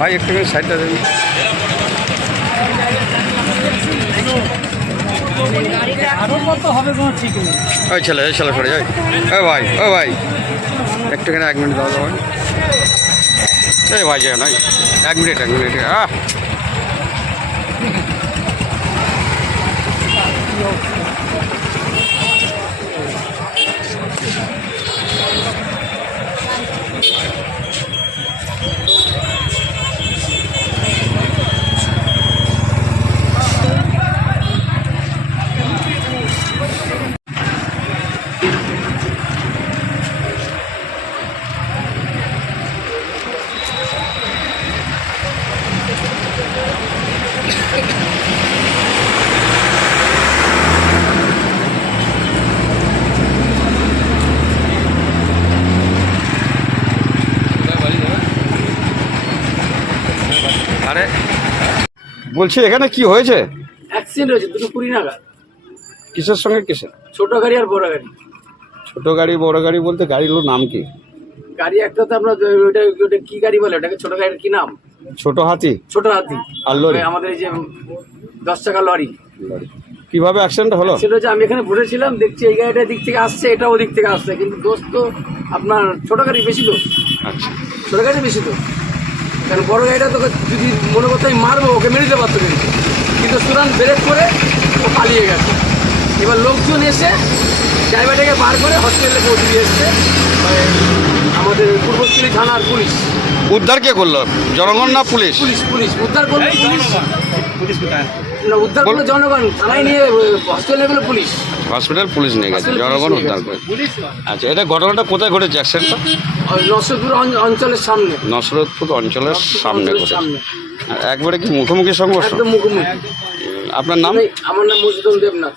ভাই একটুখানি সাইডটা দেবেন। ওই ছেলে সরে যাই। ও ভাই একটুখানি 1 মিনিট দাও ভাই। এই ভাই যাও নাই, 1 মিনিট আরে বলছি এখানে কি হয়েছে? অ্যাক্সিডেন্ট হয়েছে দুটো 20 নাগাদ। কিসের সঙ্গে কিসের? ছোট গাড়ি আর বড় গাড়ি। ছোট গাড়ি বড় গাড়ি বলতে গাড়িগুলোর নাম কি? গাড়ি একটা তো আমরা ওটা কি গাড়ি বলে ওটাকে, ছোট গাড়ির কি নাম? ছোট হাতি ছোট হাতি। আর লরি? আমাদের এই যে 10 চাকা লরি। কিভাবে অ্যাক্সিডেন্ট হলো? সেটা হচ্ছে আমি এখানে বসেছিলাম, দেখছি এই গাড়িটা দিক থেকে আসছে, এটা ওদিক থেকে আসছে, কিন্তু দোস্ত তো আপনার ছোট গাড়ি বেশি তো। আচ্ছা, ছোট গাড়ি বেশি তো, কারণ বড় গাড়িটা তোকে যদি মনে করতে আমি মারবো ওকে মেরে দিতে পারতো, কিন্তু তুরন্ত ব্রেক করে ও পালিয়ে গেছে। এবার লোকজন এসে ড্রাইভারটাকে বার করে হসপিটালে পৌঁছে দিয়ে এসছে আমাদের পূর্বস্থলী থানার পুলিশ। উদ্ধার কে করলো, জনগণ না পুলিশ? পুলিশ উদ্ধার করলো। পুলিশ না, উদ্ধার করলো জনগণ, থানায় নিয়ে হসপিটালে গেলো পুলিশ। হসপিটাল পুলিশ নিয়ে গেছে, জনগণ উদ্ধার করে। আচ্ছা, এটা ঘটনাটা কোথায় ঘটেছে অ্যাক্সিডেন্টটা? নসরপুর অঞ্চলের সামনে। নসরতপুর অঞ্চলের সামনে ঘটেছে। একবারে কি মুখোমুখি সংঘর্ষ? একদম মুখোমুখি। আপনার নাম? আমার নাম মুজিদুল দেবনাথ।